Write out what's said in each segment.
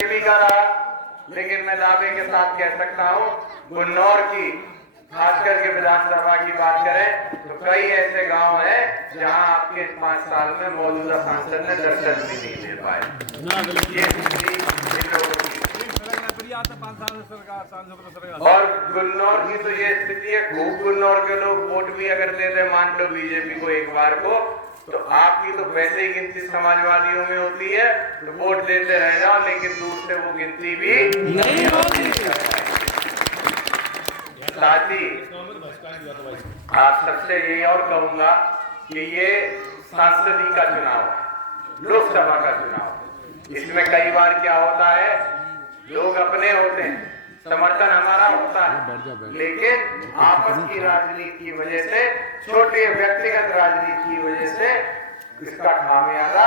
भी करा, लेकिन मैं दावे के साथ कह सकता हूँ गुन्नौर की खास करके विधानसभा की बात करें तो कई ऐसे गांव हैं जहां आपके 5 साल में मौजूदा सांसद ने दर्शन भी नहीं दे पाए। और गुन्नौर की तो ये स्थिति है, खूब गुन्नौर के लोग वोट भी अगर दे दे, मान लो बीजेपी को एक बार को, तो आपकी तो वैसे ही गिनती समाजवादियों में होती है, तो वोट देते रह जाओ, लेकिन दूर से वो गिनती भी नहीं होती। साथ ही आप सबसे यही और कहूंगा कि ये सांसदीय का चुनाव, लोकसभा का चुनाव, इसमें कई बार क्या होता है, लोग अपने होते हैं, समर्थन हमारा होता है, लेकिन आपस की राजनीति की वजह से, छोटे व्यक्तिगत राजनीति की वजह से इसका खामियाजा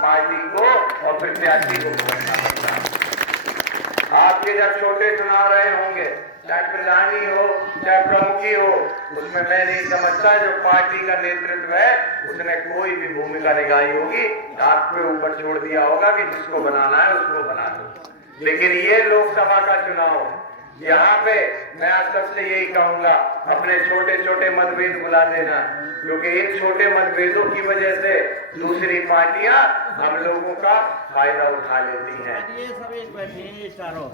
पार्टी को और प्रत्याशी को भुगतना पड़ता है। आपके जब छोटे चुनाव रहे होंगे, चाहे प्रधानी हो चाहे प्रमुखी हो, उसमें मैं नहीं समझता जो पार्टी का नेतृत्व है उसने कोई भी भूमिका निभाई होगी, आपके ऊपर छोड़ दिया होगा कि जिसको बनाना है उसको बना दो। लेकिन ये लोकसभा का चुनाव, यहाँ पे मैं आप सबसे यही कहूंगा, अपने छोटे छोटे मतभेद भुला देना, क्योंकि इन छोटे मतभेदों की वजह से दूसरी पार्टियां हम लोगों का फायदा उठा लेती हैं। ये सब एक बैठे हैं चारों।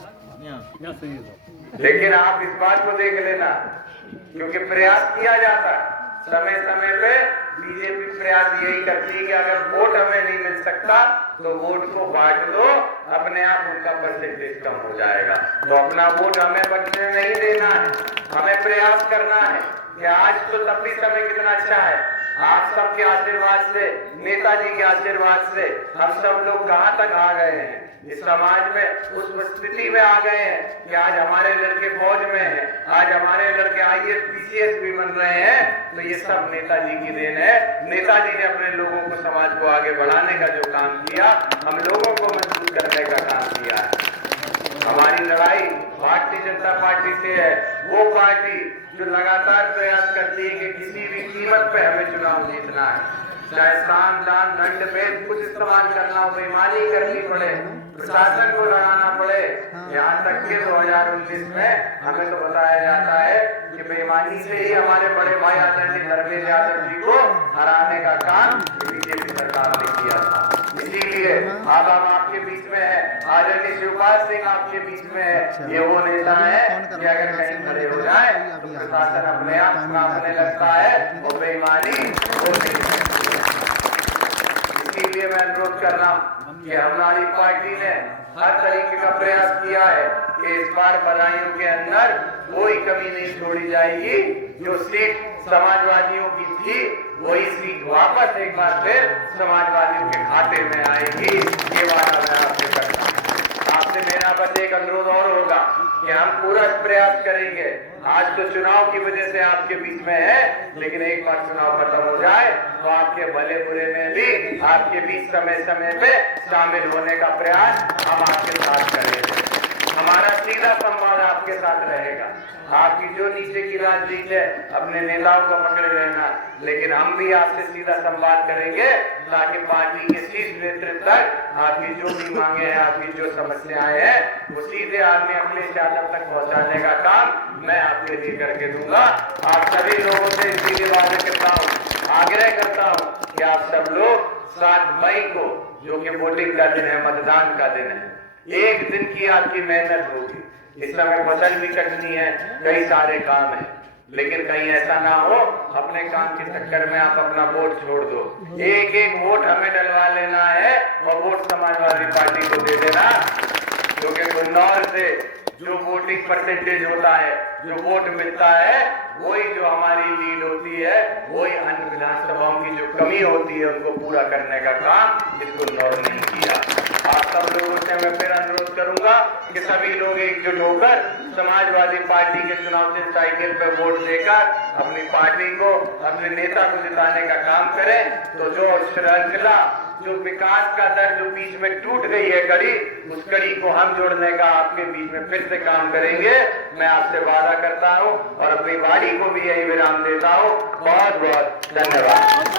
लेकिन आप इस बात को देख लेना, क्योंकि प्रयास किया जाता है समय समय पे, बीजेपी प्रयास यही करती है कि अगर वोट हमें नहीं मिल सकता तो वोट को बांट दो, अपने आप उनका परसेंटेज कम हो जाएगा। तो अपना वोट हमें बचने नहीं देना है, हमें प्रयास करना है कि आज तो तब भी समय कितना अच्छा है, आप सबके आशीर्वाद से, नेताजी के आशीर्वाद से हम सब लोग कहां तक आ गए हैं, इस समाज में उस स्थिति में आ गए हैं कि आज हमारे लड़के फौज में हैं, आज हमारे लड़के IAS PCS भी बन रहे हैं, तो ये सब नेताजी की देन है। नेताजी ने अपने लोगों को, समाज को आगे बढ़ाने का जो काम किया, हम लोगों को मजबूत करने का काम किया है। हमारी लड़ाई भारतीय जनता पार्टी से है, वो पार्टी जो लगातार प्रयास करती है कि किसी भी कीमत पे हमें चुनाव जीतना है, चाहे साम दाम दंड भेद कुछ इस्तेमाल करना हो, बेईमानी करनी पड़े, प्रशासन को लगाना पड़े। यहाँ तक कि 2019 में हमें तो बताया जाता है कि बेईमानी से ही हमारे बड़े भाई आदरणीय धर्मेंद्र यादव जी को हराने का काम बीजेपी सरकार ने किया था। इसीलिए अब हम आपके बीच में है, आदरणीय शिवपाल सिंह आपके बीच में है, ये वो नेता है कि अगर कहीं खड़े हो जाए तो प्रशासन अपने आप कांपने लगता है और बेईमानी हो नहीं सकती। इसीलिए मैं अनुरोध कर रहा हूँ कि हमारी पार्टी ने हर तरीके का प्रयास किया है कि इस बार बधाइयों के अंदर कोई कमी नहीं छोड़ी जाएगी। जो सीट समाजवादियों की थी वही सीट वापस एक बार फिर समाजवादियों के खाते में आएगी, ये वादा मैं आपसे करता हूँ। आपसे मेरा बस एक अनुरोध और होगा कि हम पूरा प्रयास करेंगे। आज तो चुनाव की वजह से आपके बीच में है, लेकिन एक बार चुनाव खत्म हो जाए तो आपके भले बुरे में भी आपके बीच समय समय पे शामिल होने का प्रयास हम आपके साथ करेंगे। हमारा सीधा संवाद आपके साथ रहेगा। आपकी जो नीचे की राजनीति है अपने नेताओं को पकड़े रहना, लेकिन हम भी आपसे सीधा संवाद करेंगे ताकि पार्टी के शीर्ष नेतृत्व तक आपकी जो भी मांगे हैं, आपकी जो समस्याएं हैं, वो सीधे आदमी अपने चादर तक पहुंचाने का काम मैं आपके लिए करके दूंगा। आप सभी लोगों से इसीलिए वादे करता हूँ, आग्रह करता हूँ कि आप सब लोग 7 मई को, जो कि वोटिंग का दिन है, मतदान का दिन है, एक दिन की आपकी मेहनत होगी। इस समय फसल भी कटनी है, कई सारे काम है, लेकिन कहीं ऐसा ना हो अपने काम के चक्कर में आप अपना वोट छोड़ दो। एक एक वोट हमें डलवा लेना है और वोट समाजवादी पार्टी को दे देना, क्योंकि गुन्नौर से जो वोटिंग परसेंटेज होता है, जो वोट मिलता है, वही जो हमारी लीड होती है, वही अन्य विधानसभाओं की जो कमी होती है उनको पूरा करने का काम इस गुन्नौर ने किया। आप सब लोगों से मैं फिर अनुरोध करूंगा कि सभी लोग एकजुट होकर समाजवादी पार्टी के चुनाव चिन्ह साइकिल पर वोट देकर अपनी पार्टी को, अपने नेता को जिताने का काम करें। तो जो श्रृंखला, जो विकास का दर जो बीच में टूट गई है कड़ी, उस कड़ी को हम जोड़ने का आपके बीच में फिर से काम करेंगे। मैं आपसे वादा करता हूँ और अपनी वाणी को भी यही विराम देता हूँ। बहुत बहुत धन्यवाद।